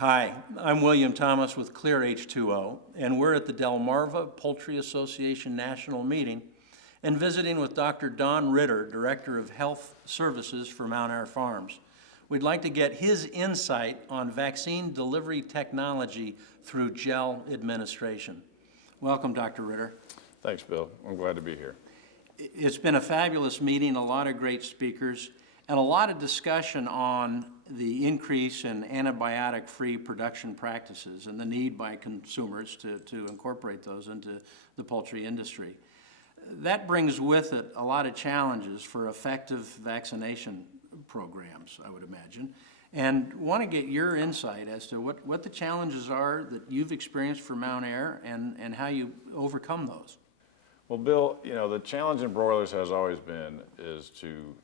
Hi, I'm William Thomas with Clear H2O, and we're at the Delmarva Poultry Association National Meeting and visiting with Dr. Don Ritter, Director of Health Services for Mountaire Farms. We'd like to get his insight on vaccine delivery technology through gel administration. Welcome, Dr. Ritter. Thanks, Bill. I'm glad to be here. It's been a fabulous meeting, a lot of great speakers, and a lot of discussion on the increase in antibiotic-free production practices and the need by consumers to incorporate those into the poultry industry. That brings with it a lot of challenges for effective vaccination programs, I would imagine, and want to get your insight as to what the challenges are that you've experienced for Mountaire and how you overcome those. Well, Bill, the challenge in broilers has always been is to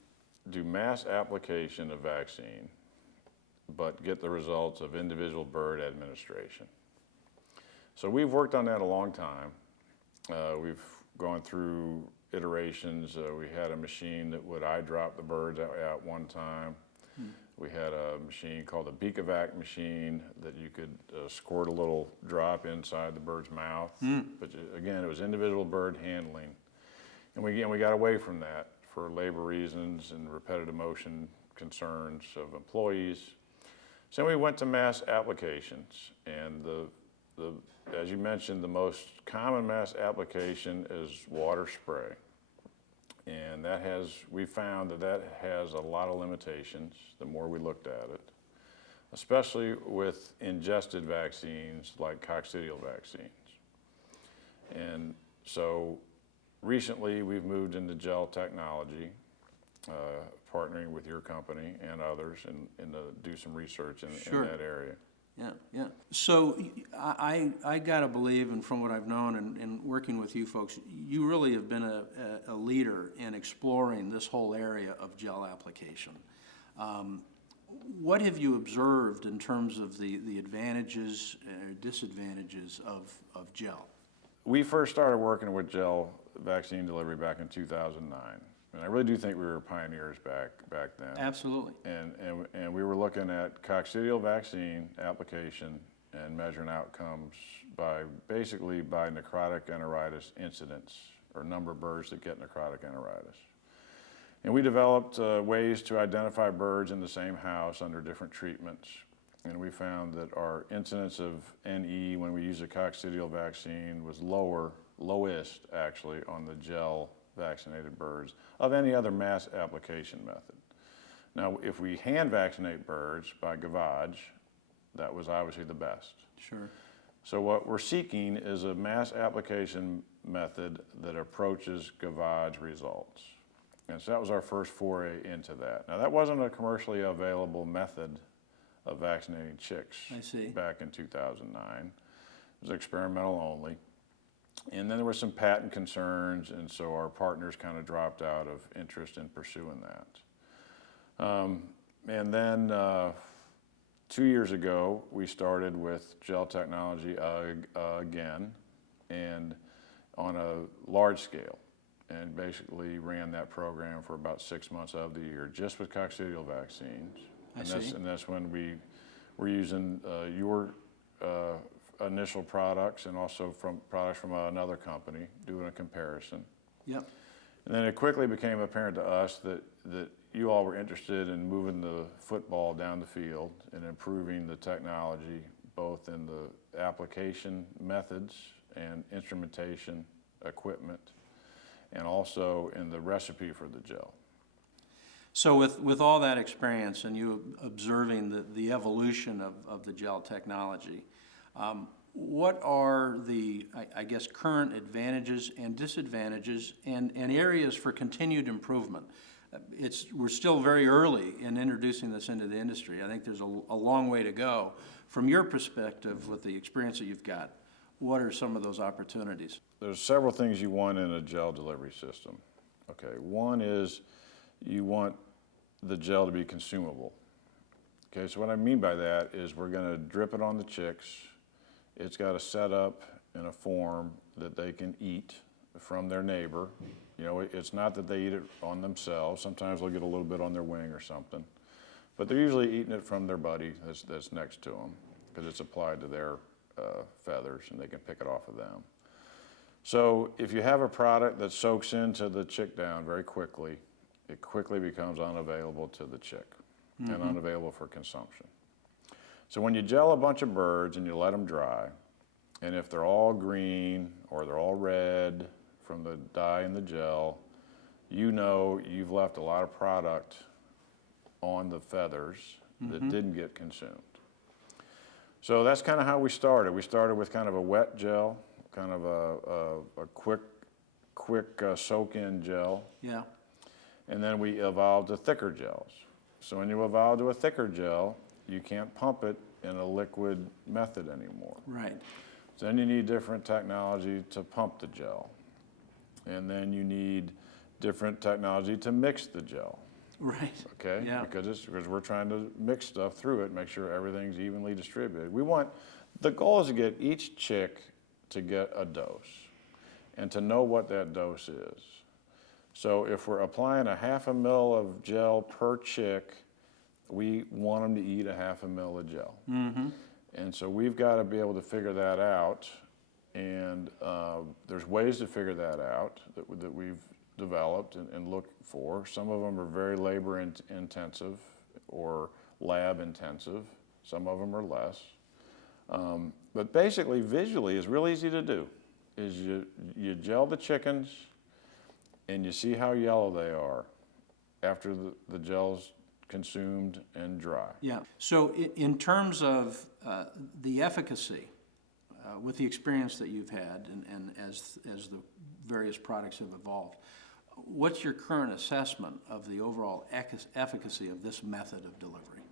do mass application of vaccine, but get the results of individual bird administration. So we've worked on that a long time. We've gone through iterations. We had a machine that would eye drop the birds at one time. We had a machine called a Beak-A-Vac machine that you could squirt a little drop inside the bird's mouth. But again, it was individual bird handling. And we got away from that for labor reasons and repetitive motion concerns of employees. So we went to mass applications, and as you mentioned, the most common mass application is water spray. And we found that has a lot of limitations the more we looked at it, especially with ingested vaccines like coccidial vaccines. And so recently we've moved into gel technology, partnering with your company and others and to do some research in that area. Yeah. So I got to believe, and from what I've known and working with you folks, you really have been a leader in exploring this whole area of gel application. What have you observed in terms of the advantages and disadvantages of gel? We first started working with gel vaccine delivery back in 2009. And I really do think we were pioneers back then. Absolutely. And we were looking at coccidial vaccine application and measuring outcomes basically by necrotic enteritis incidence, or number of birds that get necrotic enteritis. And we developed ways to identify birds in the same house under different treatments. And we found that our incidence of NE when we used a coccidial vaccine was lowest actually on the gel vaccinated birds of any other mass application method. Now, if we hand vaccinate birds by gavage, that was obviously the best. Sure. So what we're seeking is a mass application method that approaches gavage results. And so that was our first foray into that. Now, that wasn't a commercially available method of vaccinating chicks back in 2009. It was experimental only. And then there were some patent concerns, and so our partners kind of dropped out of interest in pursuing that. And then 2 years ago, we started with gel technology again, and on a large scale, and basically ran that program for about 6 months of the year, just with coccidial vaccines. And that's when we were using your initial products and also from products from another company, doing a comparison. Yep. And then it quickly became apparent to us that you all were interested in moving the football down the field and improving the technology, both in the application methods and instrumentation equipment, and also in the recipe for the gel. So with all that experience and you observing the evolution of the gel technology, what are the, I guess, current advantages and disadvantages and areas for continued improvement? We're still very early in introducing this into the industry. I think there's a long way to go. From your perspective, with the experience that you've got, what are some of those opportunities? There's several things you want in a gel delivery system. Okay, one is you want the gel to be consumable. Okay, so what I mean by that is we're going to drip it on the chicks. It's got to set up in a form that they can eat from their neighbor. It's not that they eat it on themselves. Sometimes they'll get a little bit on their wing or something. But they're usually eating it from their buddy that's next to them. because it's applied to their feathers and they can pick it off of them. So if you have a product that soaks into the chick down very quickly, it quickly becomes unavailable to the chick and unavailable for consumption. So when you gel a bunch of birds and you let them dry, and if they're all green or they're all red from the dye and the gel, you know you've left a lot of product on the feathers that didn't get consumed. So that's kind of how we started. We started with kind of a wet gel, kind of a quick soak-in gel. Yeah. And then we evolved to thicker gels. So when you evolve to a thicker gel, you can't pump it in a liquid method anymore. Right. So then you need different technology to pump the gel. And then you need different technology to mix the gel. Right. Okay? Yeah. Because we're trying to mix stuff through it, make sure everything's evenly distributed. The goal is to get each chick to get a dose and to know what that dose is. So if we're applying a 1/2 ml of gel per chick, we want them to eat a 1/2 ml of gel. And so we've got to be able to figure that out. And there's ways to figure that out that we've developed and looked for. Some of them are very labor intensive or lab intensive. Some of them are less. But basically, visually, it's real easy to do. Is you gel the chickens and you see how yellow they are after the gel's consumed and dry. Yeah. So in terms of the efficacy, with the experience that you've had and as the various products have evolved, what's your current assessment of the overall efficacy of this method of delivery?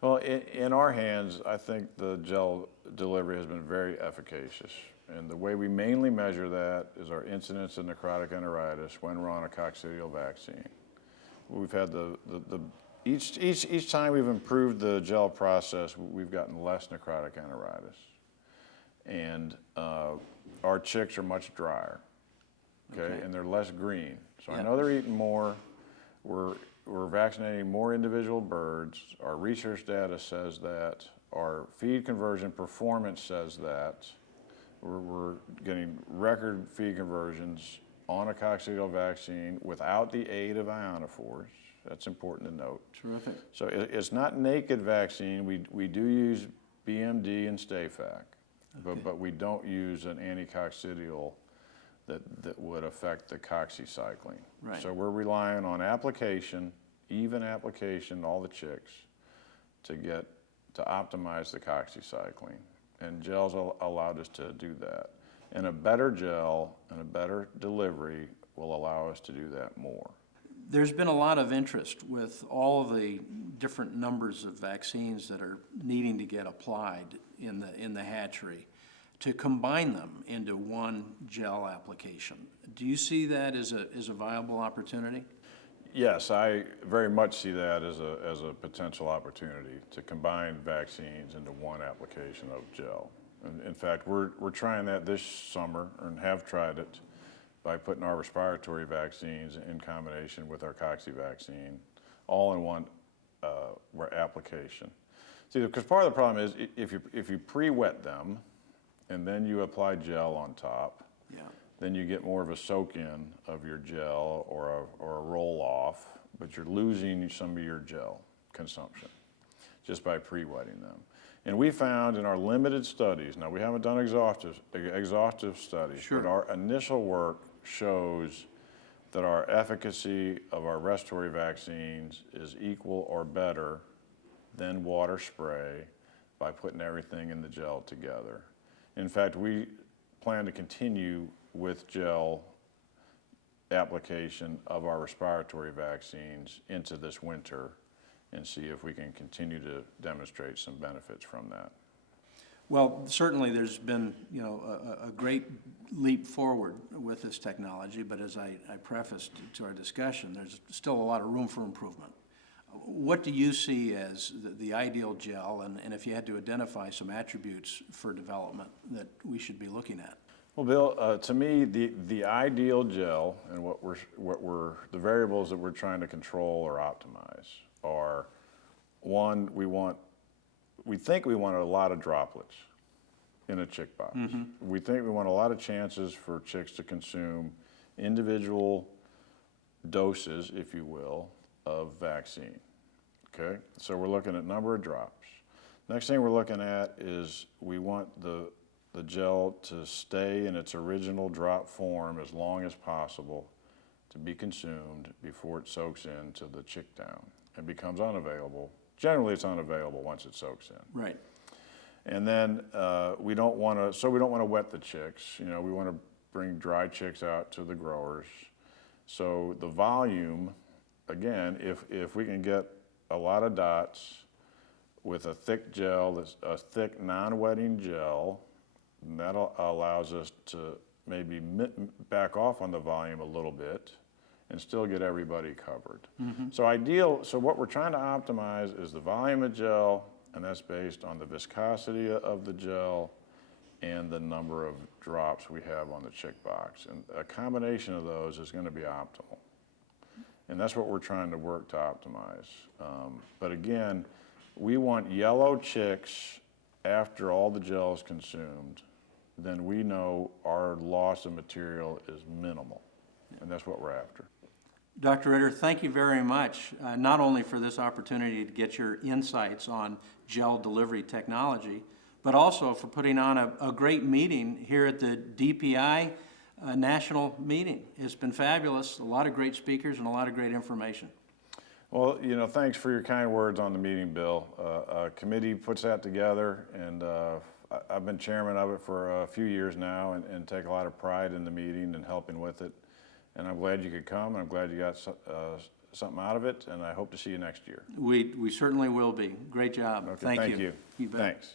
Well, in our hands, I think the gel delivery has been very efficacious. And the way we mainly measure that is our incidence of necrotic enteritis when we're on a coccidial vaccine. We've had each time we've improved the gel process, we've gotten less necrotic enteritis. And our chicks are much drier, okay? And they're less green. So I know they're eating more. We're vaccinating more individual birds. Our research data says that. Our feed conversion performance says that. We're getting record feed conversions on a coccidial vaccine without the aid of ionophores. That's important to note. Terrific. So it's not naked vaccine. We do use BMD and Stayfac, but we don't use an anticoccidial that would affect the coccycycline. Right. So we're relying on application, even application, all the chicks, to optimize the coccycycline. And gels allowed us to do that. And a better gel and a better delivery will allow us to do that more. There's been a lot of interest with all of the different numbers of vaccines that are needing to get applied in the hatchery to combine them into one gel application. Do you see that as a viable opportunity? Yes, I very much see that as a potential opportunity to combine vaccines into one application of gel. And in fact, we're trying that this summer and have tried it by putting our respiratory vaccines in combination with our cocci vaccine, all in one application. See, because part of the problem is if you pre-wet them and then you apply gel on top, then you get more of a soak-in of your gel or a roll-off, but you're losing some of your gel consumption just by pre-wetting them. And we found in our limited studies, now we haven't done exhaustive studies, but our initial work shows that our efficacy of our respiratory vaccines is equal or better than water spray by putting everything in the gel together. In fact, we plan to continue with gel application of our respiratory vaccines into this winter and see if we can continue to demonstrate some benefits from that. Well, certainly there's been, a great leap forward with this technology, but as I prefaced to our discussion, there's still a lot of room for improvement. What do you see as the ideal gel, and if you had to identify some attributes for development that we should be looking at? Well, Bill, to me, the ideal gel and the variables that we're trying to control or optimize are, one, we want we think we want a lot of droplets in a chick box. We think we want a lot of chances for chicks to consume individual doses, if you will, of vaccine, okay? So we're looking at number of drops. Next thing we're looking at is we want the gel to stay in its original drop form as long as possible to be consumed before it soaks into the chick down and becomes unavailable. Generally, it's unavailable once it soaks in. Right. And then we don't want to wet the chicks. You know, we want to bring dry chicks out to the growers. So the volume, again, if we can get a lot of dots with a thick gel, that's a thick non-wetting gel, that allows us to maybe back off on the volume a little bit and still get everybody covered. So what we're trying to optimize is the volume of gel, and that's based on the viscosity of the gel and the number of drops we have on the chick box. And a combination of those is going to be optimal. And that's what we're trying to work to optimize. But again, we want yellow chicks after all the gel is consumed. Then we know our loss of material is minimal. And that's what we're after. Dr. Ritter, thank you very much, not only for this opportunity to get your insights on gel delivery technology, but also for putting on a great meeting here at the DPI national meeting. It's been fabulous, a lot of great speakers and a lot of great information. Well, you know, thanks for your kind words on the meeting, Bill. A committee puts that together, and I've been chairman of it for a few years now and take a lot of pride in the meeting and helping with it. And I'm glad you could come, and I'm glad you got something out of it, and I hope to see you next year. We certainly will be. Great job. Okay, thank you. You bet. Thanks.